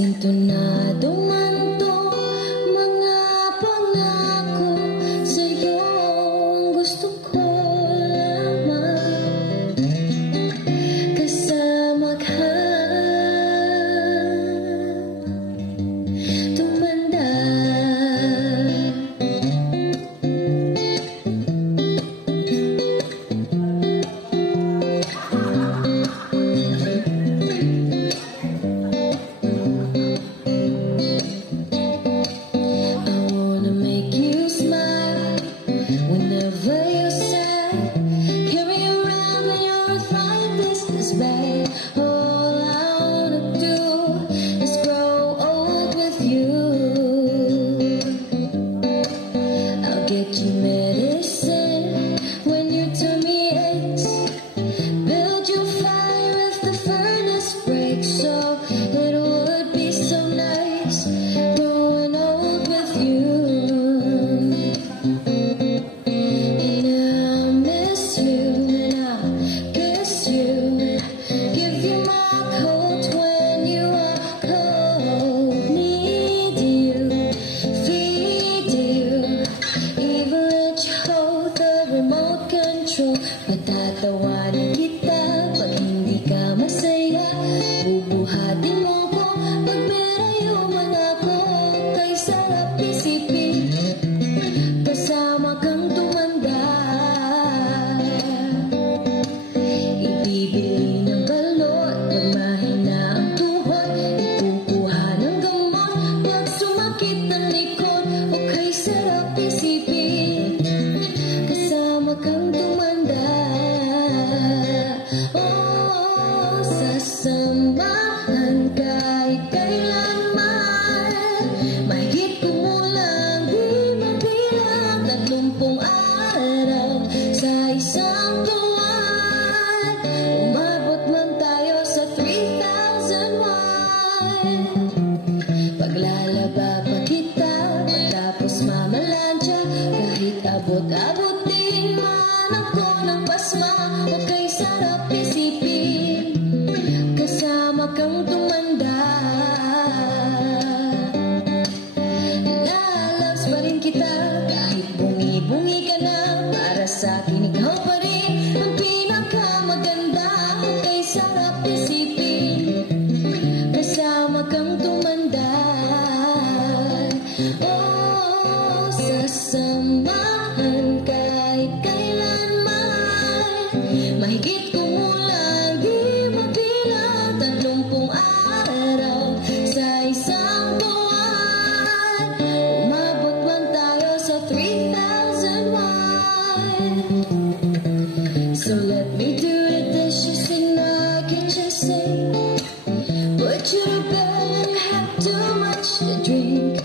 Sintonado man to mga pangako sa'yo, ang gusto ko lamang kasama ka. Tumanda whenever you're sad, carry around when your arthritis is bad. All I wanna do is grow old with you. I'll get you medicine when your tummy aches, build your fire if the furnace breaks. So it would be so nice growing old with you. Patatawanan kita pag hindi ka masaya, bubuhatin mo ko pag merayo man ako. Kay sarap isipin kasama kang tumanda. Ibibili ng balot pag mahina ang tuhod, ikukuha ng gamot pag sumakit ang likod. O kay sarap isipin kasama kang tumanda. Sasamahan kahit kailanman, mahigit kumulang di mabilang 30 araw sa isang buwan. Umabot man tayo sa 3,001. Paglalaba pa kita matapos mamalansya, kahit abot-abotin man ako ng pasma. O kay sarap isipin kasama kang tumanda. Lalabs pa rin kita kahit bungi-bungi ka na, para sa akin ikaw pa rin ang pinakamaganda. O kay sarap isipin kasama kang tumanda. Oh, sasamahan kahit kailanman, mahigit kumulang di mabilang 30 araw sa isang buwan. Umabot man tayo sa 3,001. So let me do the dishes in the kitchen sink, put you to bed and have too much to drink.